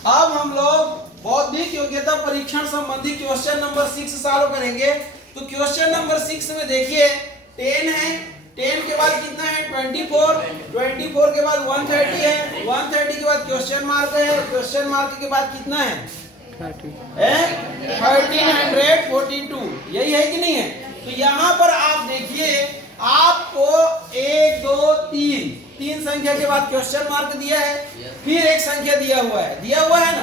अब हम लोग बौद्धिक योग्यता परीक्षण संबंधी क्वेश्चन नंबर 6 सॉल्व करेंगे। तो क्वेश्चन नंबर 6 में देखिए 10 है, 10 के बाद कितना है 24, 24 के बाद 130 है, 130 के बाद क्वेश्चन मार्क है, क्वेश्चन मार्क के बाद कितना है 1342, यही है कि नहीं है। तो यहाँ पर आप देखिए आपको 1 2 3 संख्या के बाद क्वेश्चन मार्क दिया है, फिर एक संख्या दिया हुआ है ना।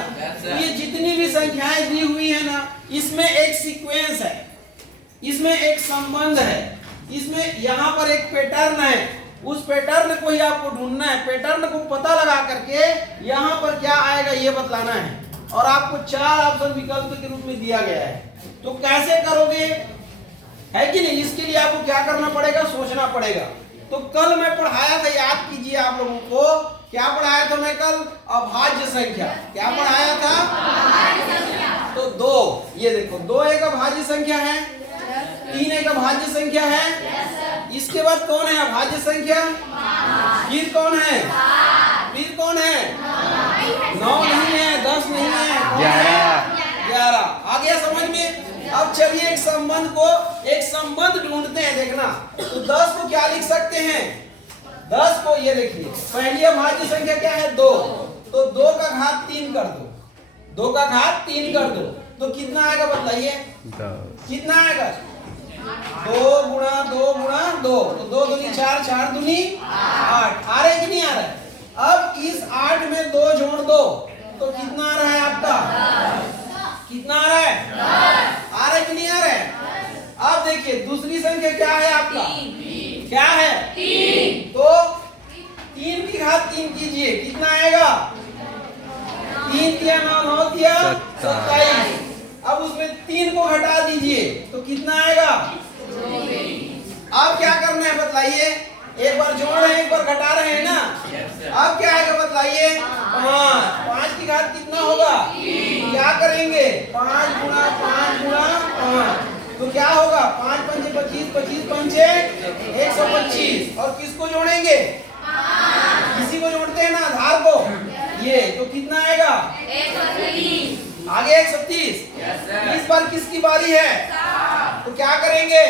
ये जितनी भी संख्याएं दी हुई है ना, इसमें एक सीक्वेंस है, इसमें एक संबंध है, इसमें यहाँ पर एक पैटर्न है। उस पैटर्न को ही आपको ढूंढना है, पैटर्न को पता लगा करके यहाँ पर क्या आएगा ये बतलाना है। और आपको 4 ऑप्शन विकल्प के रूप में दिया गया है। तो कैसे करोगे, है कि नहीं, इसके लिए आपको क्या करना पड़ेगा, सोचना पड़ेगा। तो कल मैं पढ़ाया था, याद कीजिए आप लोगों को, क्या पढ़ाया था मैं कल, अभाज्य संख्या। क्या पढ़ाया था, तो 2, ये देखो 2 एक अभाज्य संख्या है, 3 एक अभाज्य संख्या है, इसके बाद कौन है अभाज्य संख्या, फिर कौन है, 9 नहीं है, 10 नहीं है, 11 आ गया समझ में। अब चलिए एक संबंध ढूंढते हैं, देखना। तो 10 को क्या लिख सकते हैं, 10 को ये देखिए पहली अभाज्य संख्या क्या है 2, तो 2 का घात 3 कर दो, 2 का घात 3 कर दो, तो कितना आएगा बताइए, कितना आएगा 2 गुणा 2 गुणा 2, तो 2 दूनी 4, 4 दूनी 8, आ रहा है कि नहीं आ रहा है। अब इस 8 में 2 जोड़ दो तो कितना आ रहा है आपका, कितना आ रहा है, आ रहा है कि नहीं आ रहा है। अब देखिए दूसरी संख्या क्या है आपका, क्या है 3, तो 3 की घात 3 कीजिए, कितना आएगा 3 3 9 9 27। अब उसमें 3 को घटा दीजिए तो कितना आएगा। अब क्या करना है बताइए, एक बार जोड़ रहे हैं एक बार घटा रहे हैं ना। अब क्या आएगा बताइए, 5 की घात कितना होगा, क्या करेंगे 5 गुणा 5 गुणा 5, तो क्या होगा 5 5 25, 25 5 125। और किसको जोड़ेंगे, किसी को जोड़ते हैं ना आधार को, ये तो कितना आएगा आगे 130। इस बार किसकी बारी है, तो क्या करेंगे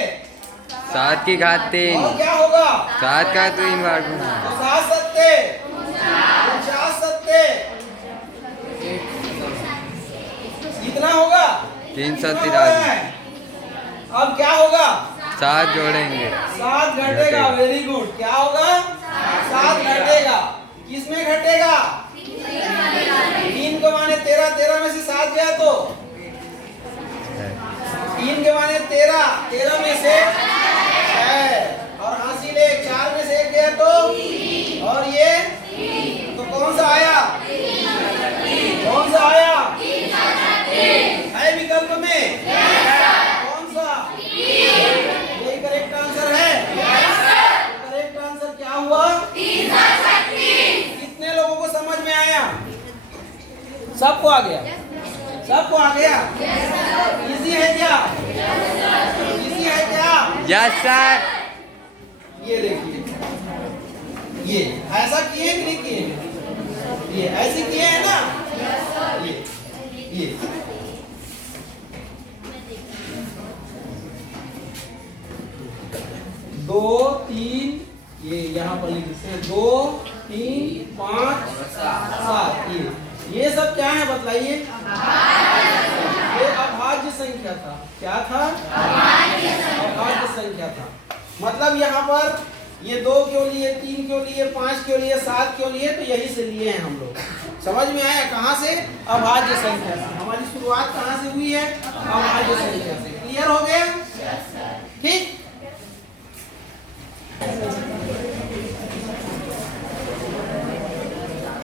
7 की घात 3, और क्या होगा 7 का 3 बार गुणा, तो 7 सत्ते 50 सत्ते कितना होगा 383। अब क्या होगा 7 जोड़ेंगे, 7 घटेगा, वेरी गुड। क्या होगा 7 घटेगा, किसमें घटेगा 3 के माने 13, 13 में से 7 गया तो 3 के माने 13, 13 में से है, और हासिल 4 में से 1 गया तो, और ये तो कौन सा आया, कौन सा आया है विकल्प में, कौन सा, यही करेक्ट आंसर है। करेक्ट आंसर क्या हुआ, कितने लोगों को समझ में आया, सबको आ गया, सबको आ गया। इजी है क्या, इजी है क्या, यस सर। ये देखिए ये ऐसा किए कि नहीं किए, ये ऐसे किए हैं ना, ये 2 3, ये यहाँ पर लिख देते हैं 2 3 5 7, ये सब क्या है बतलाइए, ये अभाज्य संख्या था। क्या था, अभाज्य संख्या था। मतलब यहाँ पर ये 2 क्यों लिए, 3 क्यों लिए, 5 क्यों लिए, 7 क्यों लिए, तो यही से लिए हैं हम लोग। समझ में आया, कहाँ से, अभाज्य संख्या से। हमारी शुरुआत कहाँ से हुई है, अभाज्य संख्या से। क्लियर हो गया।